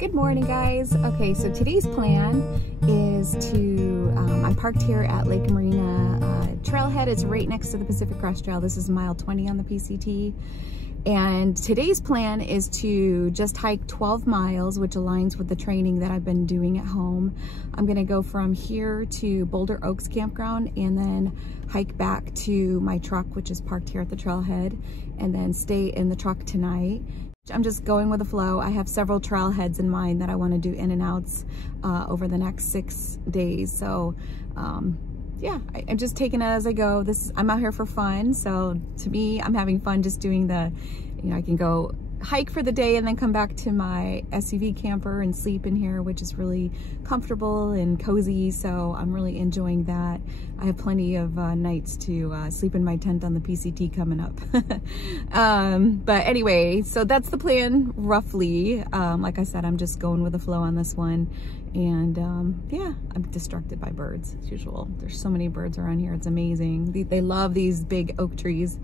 Good morning, guys. Okay, so today's plan is to, I'm parked here at Lake Marina Trailhead. It's right next to the Pacific Crest Trail. This is mile 20 on the PCT. And today's plan is to just hike 12 miles, which aligns with the training that I've been doing at home. I'm gonna go from here to Boulder Oaks Campground and then hike back to my truck, which is parked here at the trailhead, and then stay in the truck tonight. I'm just going with the flow. I have several trailheads in mind that I want to do in and outs over the next 6 days. So yeah, I'm just taking it as I go. I'm out here for fun. So to me, I'm having fun just doing I can go hike for the day and then come back to my SUV camper and sleep in here, which is really comfortable and cozy. So I'm really enjoying that. I have plenty of nights to sleep in my tent on the PCT coming up. But anyway, so that's the plan roughly. Like I said, I'm just going with the flow on this one. And yeah, I'm distracted by birds as usual. There's so many birds around here. It's amazing. They love these big oak trees.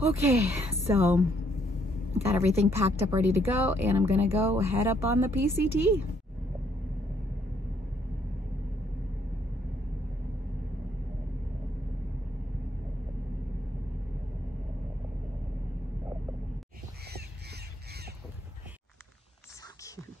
Okay, so got everything packed up, ready to go, and I'm gonna go head up on the PCT. So cute.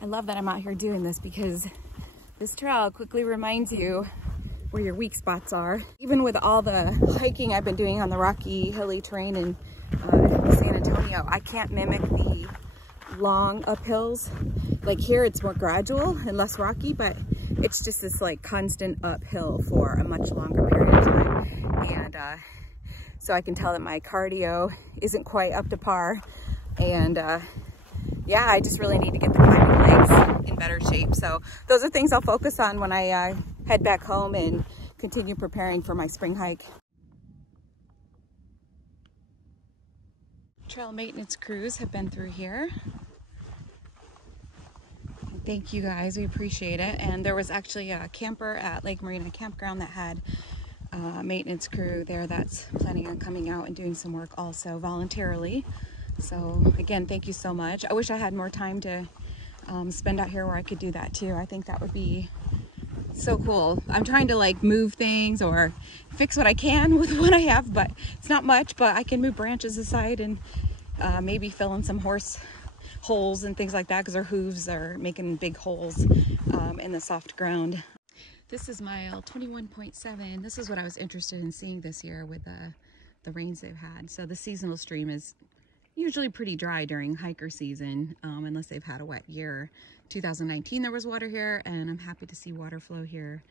I love that I'm out here doing this because this trail quickly reminds you where your weak spots are. Even with all the hiking I've been doing on the rocky, hilly terrain in San Antonio, I can't mimic the long uphills. Like here, it's more gradual and less rocky, but it's just this like constant uphill for a much longer period of time. And so I can tell that my cardio isn't quite up to par. And yeah, I just really need to get the climbing legs in better shape. So those are things I'll focus on when I head back home and continue preparing for my spring hike. Trail maintenance crews have been through here. Thank you guys, we appreciate it. And there was actually a camper at Lake Marina Campground that had a maintenance crew there that's planning on coming out and doing some work also voluntarily. So again, thank you so much. I wish I had more time to spend out here where I could do that too. I think that would be so cool. I'm trying to like move things or fix what I can with what I have, but it's not much, but I can move branches aside and maybe fill in some horse holes and things like that because their hooves are making big holes in the soft ground. This is mile 21.7. This is what I was interested in seeing this year with the rains they've had. So the seasonal stream is usually pretty dry during hiker season, unless they've had a wet year. 2019 there was water here, and I'm happy to see water flow here.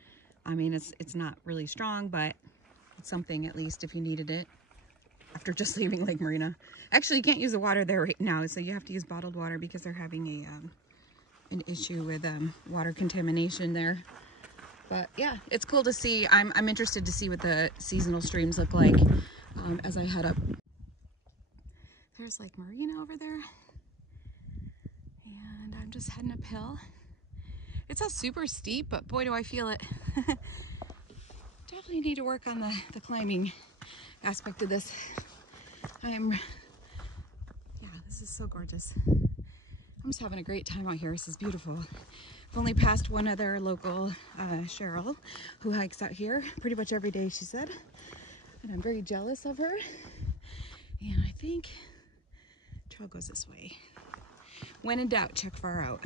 I mean, it's not really strong, but it's something at least if you needed it after just leaving Lake Marina. Actually, you can't use the water there right now, so you have to use bottled water because they're having an issue with water contamination there. But yeah, it's cool to see. I'm interested to see what the seasonal streams look like as I head up. There's Lake Marina over there, and I'm just heading uphill. It's not super steep, but boy do I feel it. Definitely need to work on the climbing aspect of this. Yeah, this is so gorgeous. I'm just having a great time out here. This is beautiful. I've only passed one other local, Cheryl, who hikes out here pretty much every day, she said, and I'm very jealous of her. And I think trail goes this way. When in doubt, check far out.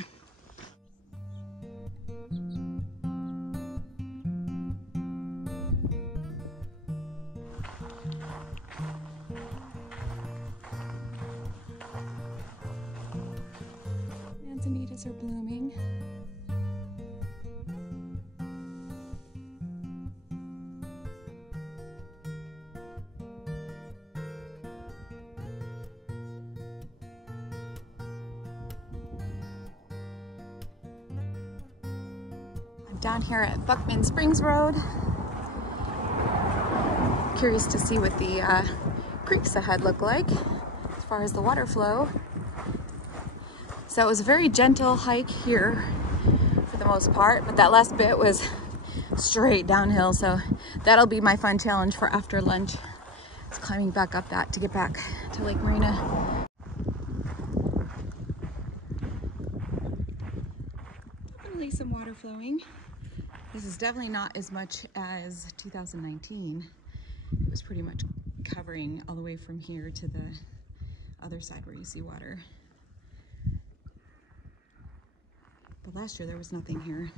Manzanitas are blooming. Down here at Buckman Springs Road. Curious to see what the creeks ahead look like as far as the water flow. So it was a very gentle hike here for the most part, but that last bit was straight downhill, so that'll be my fun challenge for after lunch. It's climbing back up that to get back to Lake Marina. Definitely some water flowing. This is definitely not as much as 2019. It was pretty much covering all the way from here to the other side where you see water. But last year there was nothing here.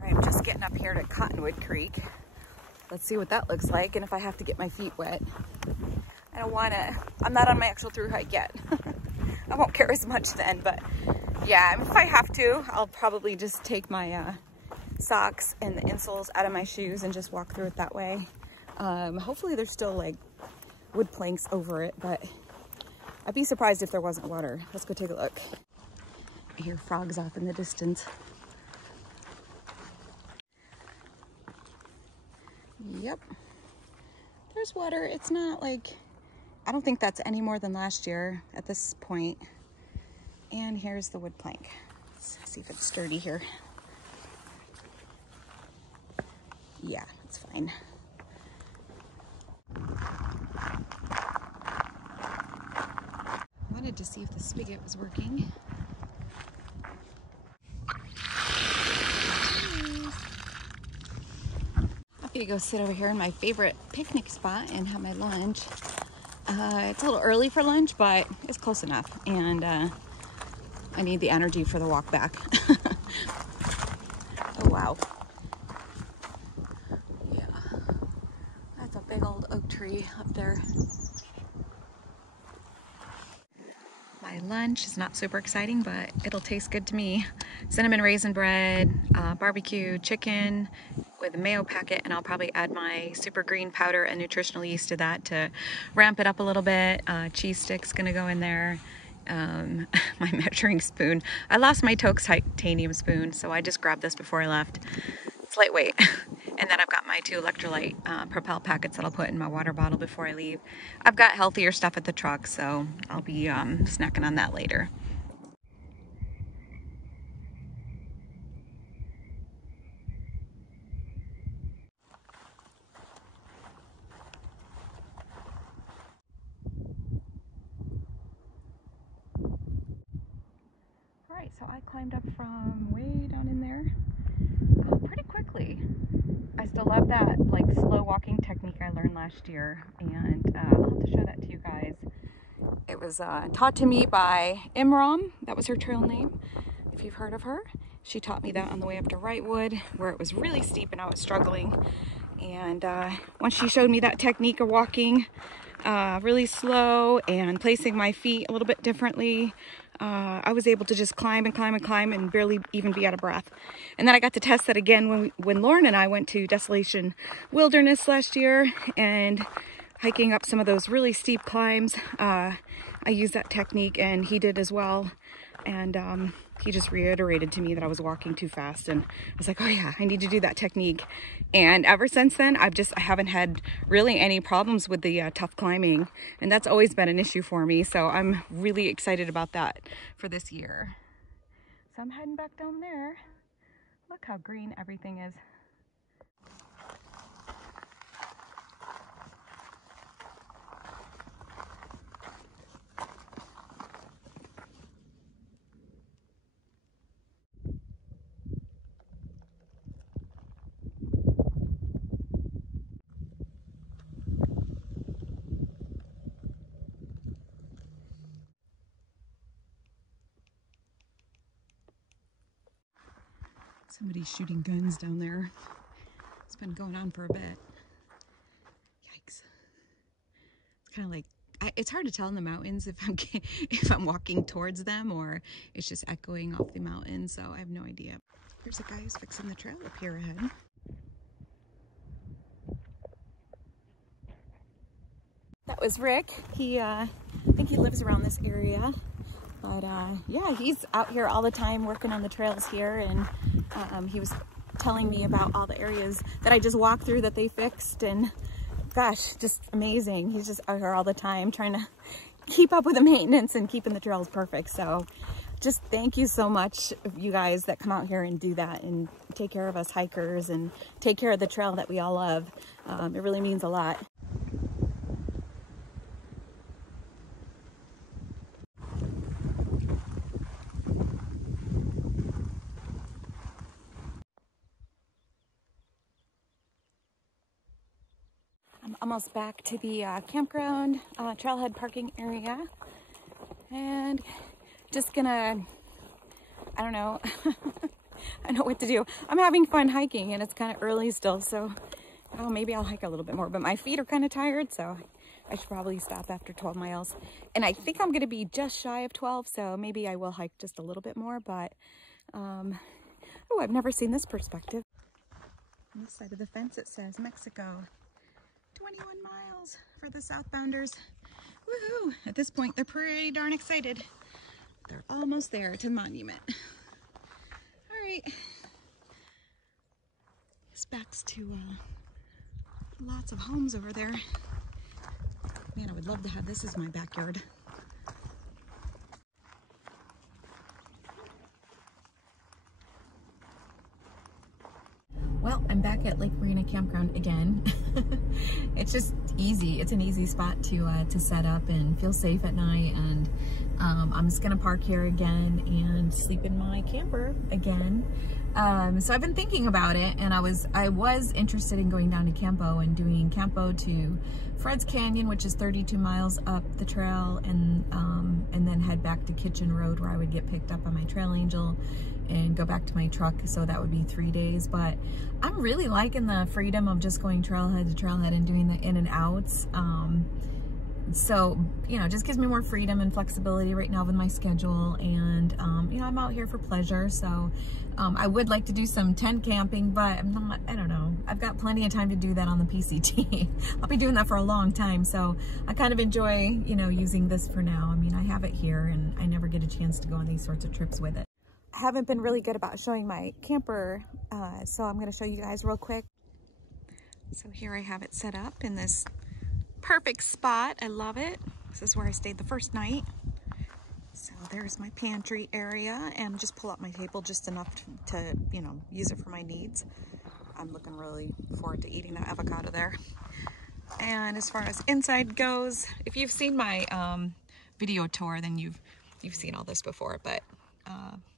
All right, I'm just getting up here to Cottonwood Creek. Let's see what that looks like and if I have to get my feet wet. I don't want to, I'm not on my actual through hike yet. I won't care as much then, but yeah, if I have to, I'll probably just take my socks and the insoles out of my shoes and just walk through it that way. Hopefully there's still like wood planks over it, but I'd be surprised if there wasn't water. Let's go take a look. I hear frogs off in the distance. Yep, there's water. It's not like, I don't think that's any more than last year at this point. And here's the wood plank. Let's see if it's sturdy here. Yeah, it's fine. Wanted to see if the spigot was working. I'm gonna go sit over here in my favorite picnic spot and have my lunch. It's a little early for lunch, but it's close enough. And I need the energy for the walk back. Oh, wow. Yeah, that's a big old oak tree up there. My lunch is not super exciting, but it'll taste good to me. Cinnamon raisin bread, barbecue chicken with a mayo packet, and I'll probably add my super green powder and nutritional yeast to that to ramp it up a little bit. Cheese sticks gonna go in there. My measuring spoon. I lost my Toke's titanium spoon, so I just grabbed this before I left. It's lightweight. And then I've got my 2 electrolyte Propel packets that I'll put in my water bottle before I leave. I've got healthier stuff at the truck, so I'll be snacking on that later. Alright, so I climbed up from way down in there pretty quickly. I still love that like slow walking technique I learned last year, and I'll have to show that to you guys. It was taught to me by Imram. That was her trail name, if you've heard of her. She taught me that on the way up to Wrightwood, where it was really steep and I was struggling. And once she showed me that technique of walking really slow and placing my feet a little bit differently, I was able to just climb and climb and climb and barely even be out of breath. And then I got to test that again when Lauren and I went to Desolation Wilderness last year and hiking up some of those really steep climbs. I used that technique and he did as well. And he just reiterated to me that I was walking too fast, and I was like, oh yeah, I need to do that technique. And ever since then, I haven't had really any problems with the tough climbing, and that's always been an issue for me. So I'm really excited about that for this year. So I'm heading back down there. Look how green everything is. Somebody's shooting guns down there. It's been going on for a bit. Yikes. It's kind of like, it's hard to tell in the mountains if I'm walking towards them or it's just echoing off the mountain, so I have no idea. There's a guy who's fixing the trail up here ahead. That was Rick. He, I think he lives around this area. But yeah, he's out here all the time working on the trails here, and he was telling me about all the areas that I just walked through that they fixed, and gosh, just amazing. He's just out here all the time trying to keep up with the maintenance and keeping the trails perfect. So just thank you so much, you guys that come out here and do that and take care of us hikers and take care of the trail that we all love. It really means a lot. I'm almost back to the campground, trailhead parking area, and just gonna, I don't know, I know what to do. I'm having fun hiking, and it's kind of early still, so maybe I'll hike a little bit more, but my feet are kind of tired, so I should probably stop after 12 miles. And I think I'm gonna be just shy of 12, so maybe I will hike just a little bit more, but, oh, I've never seen this perspective. On this side of the fence it says Mexico. 21 miles for the southbounders. Woohoo! At this point, they're pretty darn excited. They're almost there to the monument. All right. This backs to lots of homes over there. Man, I would love to have this as my backyard. Well, I'm back at Lake Marina Campground again. It's just easy. It's an easy spot to set up and feel safe at night. And I'm just gonna park here again and sleep in my camper again. So I've been thinking about it, and I was interested in going down to Campo and doing Campo to Fred's Canyon, which is 32 miles up the trail, and then head back to Kitchen Road, where I would get picked up on my Trail Angel and go back to my truck. So that would be 3 days. But I'm really liking the freedom of just going trailhead to trailhead and doing the in and outs. So, you know, it just gives me more freedom and flexibility right now with my schedule. And, you know, I'm out here for pleasure. So I would like to do some tent camping, but I don't know. I've got plenty of time to do that on the PCT. I'll be doing that for a long time. So I kind of enjoy, you know, using this for now. I mean, I have it here and I never get a chance to go on these sorts of trips with it. I haven't been really good about showing my camper, so I'm going to show you guys real quick. So here I have it set up in this perfect spot. I love it. This is where I stayed the first night. So there's my pantry area, and just pull up my table just enough to, you know, use it for my needs. I'm looking really forward to eating that avocado there. And as far as inside goes, if you've seen my video tour, then you've seen all this before, but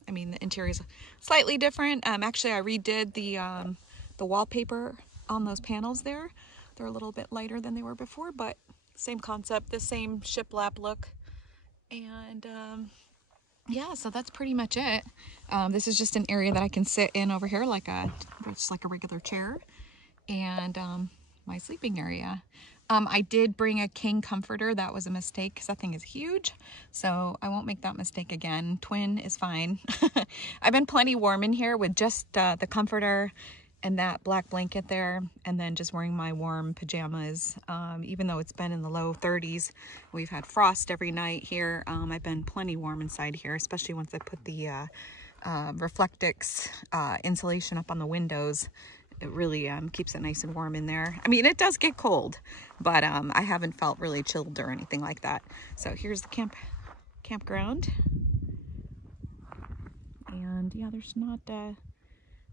I mean, the interior is slightly different. Actually, I redid the wallpaper on those panels there. They're a little bit lighter than they were before, but same concept, the same shiplap look. And yeah, so that's pretty much it. This is just an area that I can sit in over here, just like a regular chair, and my sleeping area. I did bring a king comforter. That was a mistake because that thing is huge. So I won't make that mistake again. Twin is fine. I've been plenty warm in here with just the comforter and that black blanket there, and then just wearing my warm pajamas. Even though it's been in the low 30s, we've had frost every night here. I've been plenty warm inside here, especially once I put the Reflectix insulation up on the windows. It really keeps it nice and warm in there. I mean, it does get cold, but I haven't felt really chilled or anything like that. So here's the campground. And yeah, there's not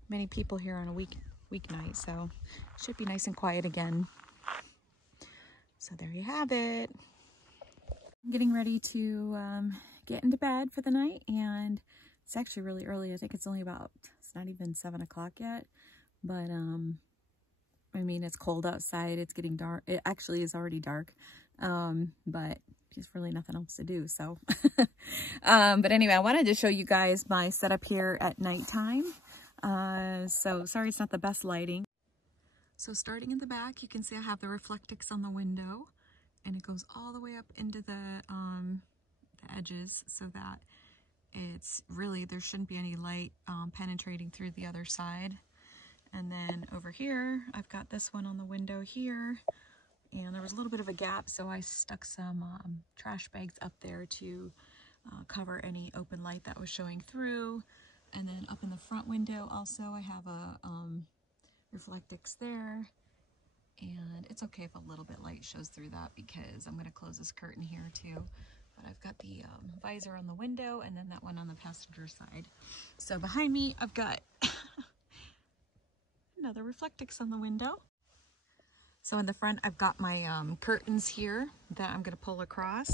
many people here on a weeknight, so it should be nice and quiet again. So there you have it. I'm getting ready to get into bed for the night, and it's actually really early. I think it's only about, it's not even 7 o'clock yet. But, I mean, it's cold outside. It's getting dark. It actually is already dark. But there's really nothing else to do. So, but anyway, I wanted to show you guys my setup here at nighttime. So sorry, it's not the best lighting. So starting in the back, you can see I have the Reflectix on the window, and it goes all the way up into the edges, so that it's really, there shouldn't be any light penetrating through the other side. And then over here, I've got this one on the window here, and there was a little bit of a gap, so I stuck some trash bags up there to cover any open light that was showing through. And then up in the front window also I have a Reflectix there, and it's okay if a little bit light shows through that because I'm going to close this curtain here too. But I've got the visor on the window and then that one on the passenger side. So behind me I've got another Reflectix on the window. So in the front I've got my curtains here that I'm going to pull across.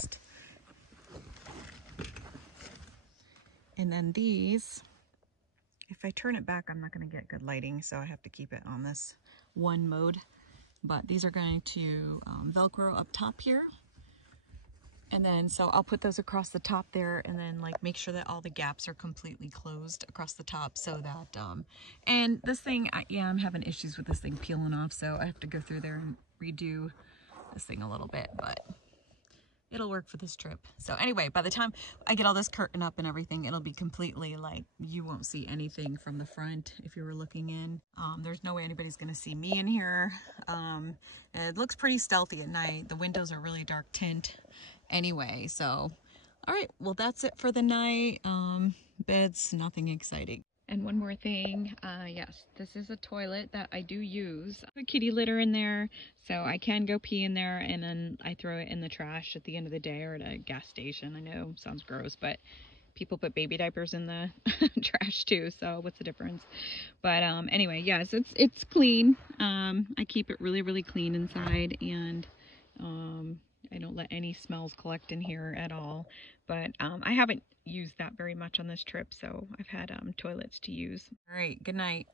And then these, if I turn it back, I'm not going to get good lighting, so I have to keep it on this one mode. But these are going to Velcro up top here. And then, so I'll put those across the top there and then like make sure that all the gaps are completely closed across the top so that, and this thing, I'm having issues with this thing peeling off, so I have to go through there and redo this thing a little bit, but it'll work for this trip. So anyway, by the time I get all this curtain up and everything, it'll be completely like, you won't see anything from the front if you were looking in. There's no way anybody's gonna see me in here. And it looks pretty stealthy at night. The windows are really dark tint anyway. So, all right, well, that's it for the night. Beds, nothing exciting. And one more thing, yes, this is a toilet that I do use. I have a kitty litter in there, so I can go pee in there and then I throw it in the trash at the end of the day or at a gas station. I know, sounds gross, but people put baby diapers in the trash too, so what's the difference? But anyway, yes, it's clean. I keep it really, really clean inside, and I don't let any smells collect in here at all. But I haven't used that very much on this trip, so I've had toilets to use. All right, good night.